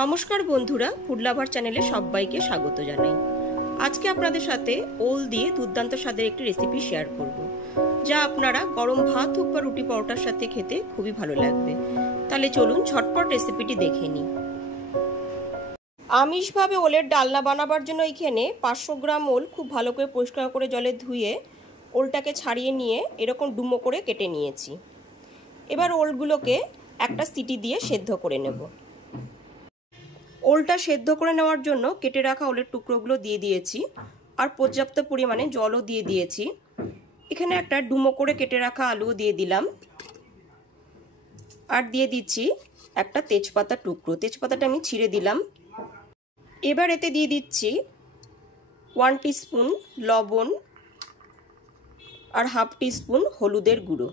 নমস্কার বন্ধুরা, food lover চ্যানেলে সবাইকে স্বাগত জানাই। আজকে আপনাদের সাথে ওল দিয়ে দুর্দান্ত স্বাদের একটি রেসিপি শেয়ার করব, যা আপনারা গরম ভাত হোক বা রুটি পরোটার সাথে খেতে খুবই ভালো লাগবে। তাহলে চলুন ঝটপট রেসিপিটি দেখে নিই। আমিষভাবে ওলের ডালনা বানাবার জন্য এখানে 500 গ্রাম ওল খুব ভালো করে পরিষ্কার করে জলে ধুয়ে ওলটাকে ছাড়িয়ে নিয়ে এরকম ডুমো করে কেটে নিয়েছি। এবার ওলগুলোকে একটা সিটি দিয়ে সেদ্ধ করে নেব। ওলটা সেদ্ধ করে নেওয়ার জন্য কেটে রাখা ওলের টুকরোগুলো দিয়ে দিয়েছি, আর পর্যাপ্ত পরিমাণে জলও দিয়ে দিয়েছি। এখানে একটা ডুমো করে কেটে রাখা আলুও দিয়ে দিলাম, আর দিয়ে দিচ্ছি একটা তেজপাতা টুকরো। তেজপাতাটা আমি ছিঁড়ে দিলাম। এবার এতে দিয়ে দিচ্ছি 1 টিস্পুন লবণ আর হাফ টিস্পুন হলুদের গুঁড়ো।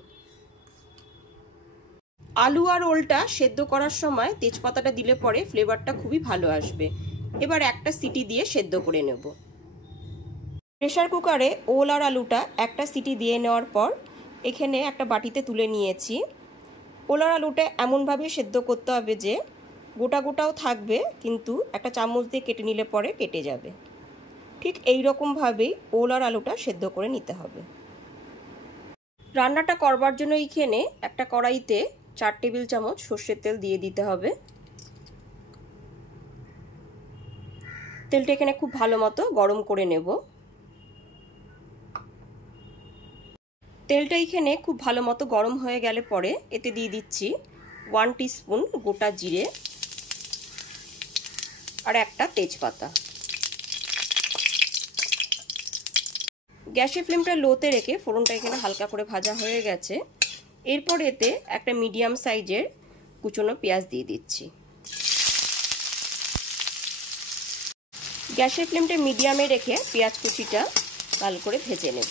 আলু আর ওলটা সেদ্ধ করার সময় তেজপাতাটা দিলে পরে ফ্লেভারটা খুবই ভালো আসবে। এবার একটা সিটি দিয়ে সেদ্ধ করে নেব। প্রেসার কুকারে ওল আর আলুটা একটা সিটি দিয়ে নেওয়ার পর এখানে একটা বাটিতে তুলে নিয়েছি। ওল আর আলুটা এমনভাবে সেদ্ধ করতে হবে যে গোটা গোটাও থাকবে, কিন্তু একটা চামচ দিয়ে কেটে নিলে পরে কেটে যাবে। ঠিক এই রকমভাবেই ওল আর আলুটা সেদ্ধ করে নিতে হবে। রান্নাটা করবার জন্য এইখানে একটা কড়াইতে 4 টেবিল চামচ সর্ষের তেল দিয়ে দিতে হবে। তেলটা এখানে খুব ভালো মতো গরম করে নেব। তেলটা এখানে খুব ভালো মতো গরম হয়ে গেলে পরে এতে দিয়ে দিচ্ছি 1 টিস্পুন গোটা জিরে আর একটা তেজপাতা। গ্যাসের ফ্লেমটা লোতে রেখে ফোড়নটা এখানে হালকা করে ভাজা হয়ে গেছে। এরপর এতে একটা মিডিয়াম সাইজের কুচনো পেঁয়াজ দিয়ে দিচ্ছি। গ্যাসের ফ্লেমটা মিডিয়ামে রেখে পেঁয়াজ কুচিটা ভালো করে ভেজে নেব।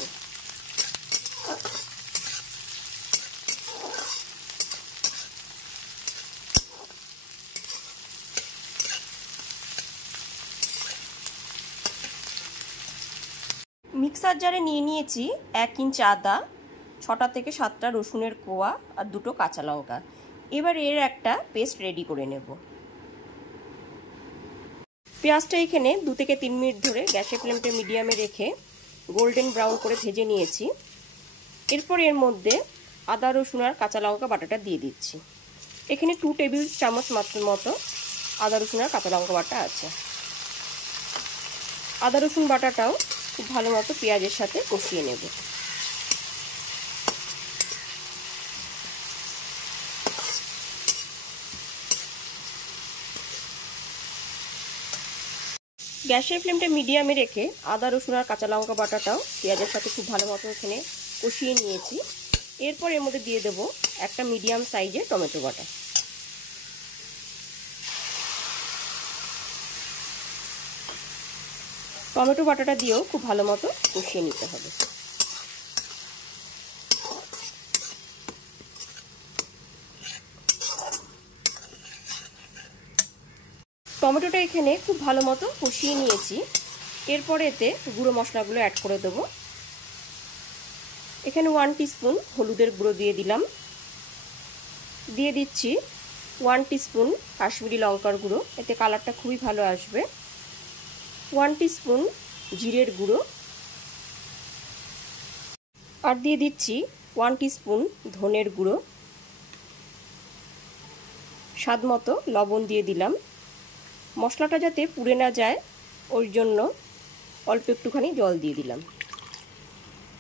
মিক্সার জারে নিয়ে নিয়েছি 1 ইঞ্চ আদা, 6টা থেকে 7টা রসুনের কোয়া আর 2টো কাঁচা লঙ্কা। এবার এর একটা পেস্ট রেডি করে নেব। পেঁয়াজটা এখানে 2 থেকে 3 মিনিট ধরে গ্যাসের ফ্লেমটা মিডিয়ামে রেখে গোল্ডেন ব্রাউন করে ভেজে নিয়েছি। এরপর এর মধ্যে আদা রসুন আর কাঁচা লঙ্কা বাটাটা দিয়ে দিচ্ছি। এখানে 2 টেবিল চামচ মতো আদা রসুন আর কাঁচা লঙ্কা বাটা আছে। আদা রসুন বাটাটাও খুব ভালো মতো পেঁয়াজের সাথে কষিয়ে নেব। গ্যাসের ফ্লেমটা মিডিয়ামে রেখে আদা রসুন আর কাঁচা লঙ্কা বাটাটাও পেঁয়াজের সাথে খুব ভালো মতো এখানে কষিয়ে নিয়েছি। এরপর এর মধ্যে দিয়ে দেবো একটা মিডিয়াম সাইজের টমেটো বাটা। টমেটো বাটাটা দিয়েও খুব ভালো মতো কষিয়ে নিতে হবে। টমেটোটা এখানে খুব ভালো মতো কষিয়ে নিয়েছি। এরপর এতে গুঁড়ো মশলাগুলো অ্যাড করে দেবো। এখানে 1 টিস্পুন হলুদের গুঁড়ো দিয়ে দিলাম। দিয়ে দিচ্ছি 1 টিস্পুন কাশ্মীরি লঙ্কার গুঁড়ো, এতে কালারটা খুবই ভালো আসবে। 1 টিস্পুন জিরের গুঁড়ো, আর দিয়ে দিচ্ছি 1 টিস্পুন ধনের গুঁড়ো। স্বাদ মতো লবণ দিয়ে দিলাম। মশলাটা যাতে পুড়ে না যায় ওই জন্য অল্প একটুখানি জল দিয়ে দিলাম।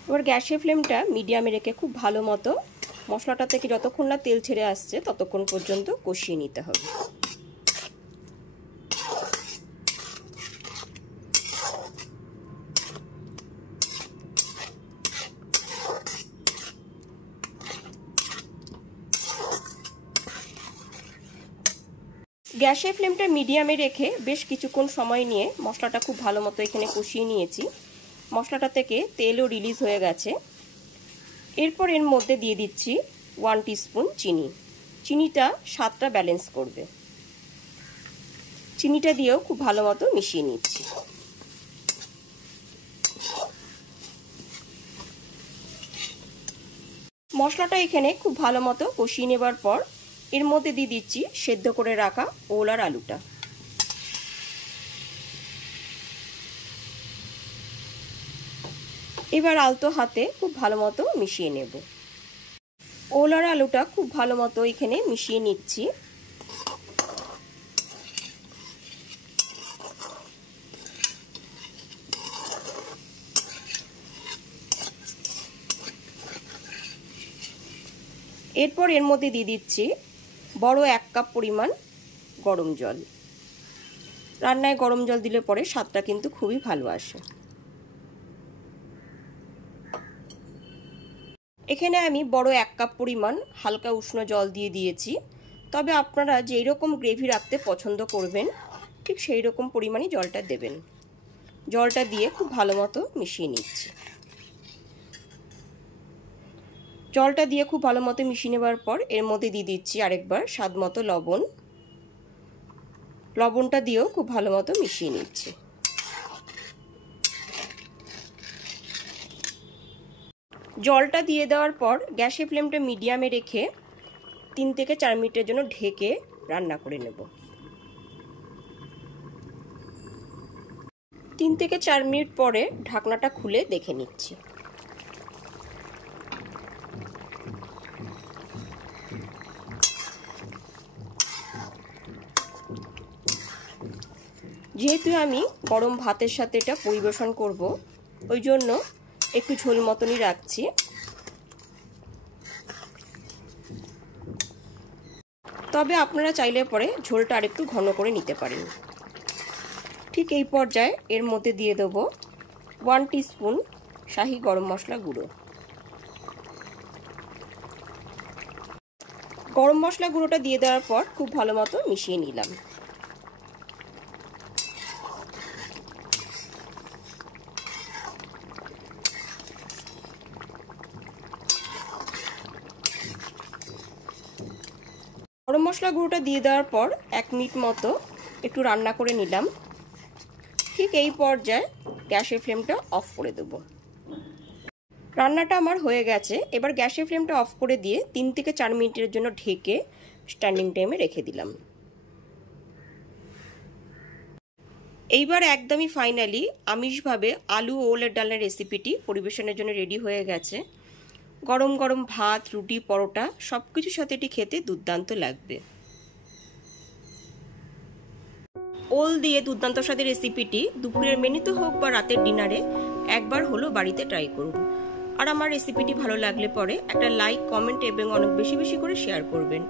এবার গ্যাসের ফ্লেমটা মিডিয়ামে রেখে খুব ভালো মতো মশলাটা থেকে যতক্ষণ না তেল ছেড়ে আসছে ততক্ষণ পর্যন্ত কষিয়ে নিতে হবে। গ্যাসের ফ্লেমটা মিডিয়ামে রেখে বেশ কিছুক্ষণ সময় নিয়ে মশলাটা খুব ভালো মতো এখানে কষিয়ে নিয়েছি। মশলাটা থেকে তেলও রিলিজ হয়ে গেছে। এরপর এর মধ্যে দিয়ে দিচ্ছি 1 টিস্পুন চিনি। চিনিটা স্বাদটা ব্যালেন্স করবে। চিনিটা দিয়েও খুব ভালো মতো মিশিয়ে নিচ্ছি। মশলাটা এখানে খুব ভালো মতো কষিয়ে নেবার পর এর মধ্যে দিয়ে দিচ্ছি সেদ্ধ করে রাখা ওল আর আলুটা। এবার আলতো হাতে খুব ভালো মতো মিশিয়ে নেব। ওল আর আলুটা খুব ভালো মতো এখানে মিশিয়ে নিচ্ছি। এরপর এর মধ্যে দিয়ে দিচ্ছি বড় 1 কাপ পরিমাণ গরম জল। রান্নায় গরম জল দিলে পরে স্বাদটা কিন্তু খুবই ভালো আসে। এখানে আমি বড় 1 কাপ পরিমাণ হালকা উষ্ণ জল দিয়ে দিয়েছি। তবে আপনারা যেই রকম গ্রেভি রাখতে পছন্দ করবেন ঠিক সেই রকম পরিমাণই জলটা দেবেন। জলটা দিয়ে খুব ভালো মতো মিশিয়ে নিচ্ছি। জলটা দিয়ে খুব ভালো মতো মিশিয়ে নেবার পর এর মধ্যে দিয়ে দিচ্ছি আরেকবার স্বাদ মতো লবণ। লবণটা দিয়েও খুব ভালো মতো মিশিয়ে নিচ্ছি। জলটা দিয়ে দেওয়ার পর গ্যাসের ফ্লেমটা মিডিয়ামে রেখে 3 থেকে 4 মিনিটের জন্য ঢেকে রান্না করে নেব। 3 থেকে 4 মিনিট পরে ঢাকনাটা খুলে দেখে নিচ্ছি। যেহেতু আমি গরম ভাতের সাথে এটা পরিবেশন করব, ওই জন্য একটু ঝোল মতনই রাখছি। তবে আপনারা চাইলে পরে ঝোলটা আরেকটু ঘন করে নিতে পারেন। ঠিক এই পর্যায়ে এর মধ্যে দিয়ে দেব 1 টিস্পুন শাহি গরম মশলা গুঁড়ো। গরম মশলা গুঁড়োটা দিয়ে দেওয়ার পর খুব ভালো মতো মিশিয়ে নিলাম। গরম মশলা গুঁড়োটা দিয়ে দেওয়ার পর 1 মিনিট মতো একটু রান্না করে নিলাম। ঠিক এই পর্যায়ে গ্যাসের ফ্লেমটা অফ করে দেব। রান্নাটা আমার হয়ে গেছে। এবার গ্যাসের ফ্লেমটা অফ করে দিয়ে 3 থেকে 4 মিনিটের জন্য ঢেকে স্ট্যান্ডিং টাইমে রেখে দিলাম। এইবার একদমই ফাইনালি আমিষভাবে আলু ওলের ডালের রেসিপিটি পরিবেশনের জন্য রেডি হয়ে গেছে। গরম গরম ভাত, রুটি, পরোটা সব কিছুর সাথে এটি খেতে দুর্দান্ত লাগবে। ওল দিয়ে দুর্দান্ত স্বাদের রেসিপিটি দুপুরের মেনুতে হোক বা রাতের ডিনারে একবার হলো বাড়িতে ট্রাই করুন। আর আমার রেসিপিটি ভালো লাগলে পরে একটা লাইক, কমেন্ট এবং অনেক বেশি বেশি করে শেয়ার করবেন।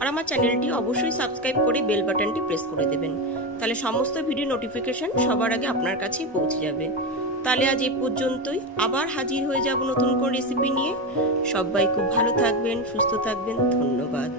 আর আমার চ্যানেলটি অবশ্যই সাবস্ক্রাইব করে বেল বাটনটি প্রেস করে দেবেন, তাহলে সমস্ত ভিডিও নোটিফিকেশন সবার আগে আপনার কাছেই পৌঁছে যাবে। তাহলে আজ এই পর্যন্তই, আবার হাজির হয়ে যাব নতুন কোন রেসিপি নিয়ে। সবাই খুব ভালো থাকবেন, সুস্থ থাকবেন। ধন্যবাদ।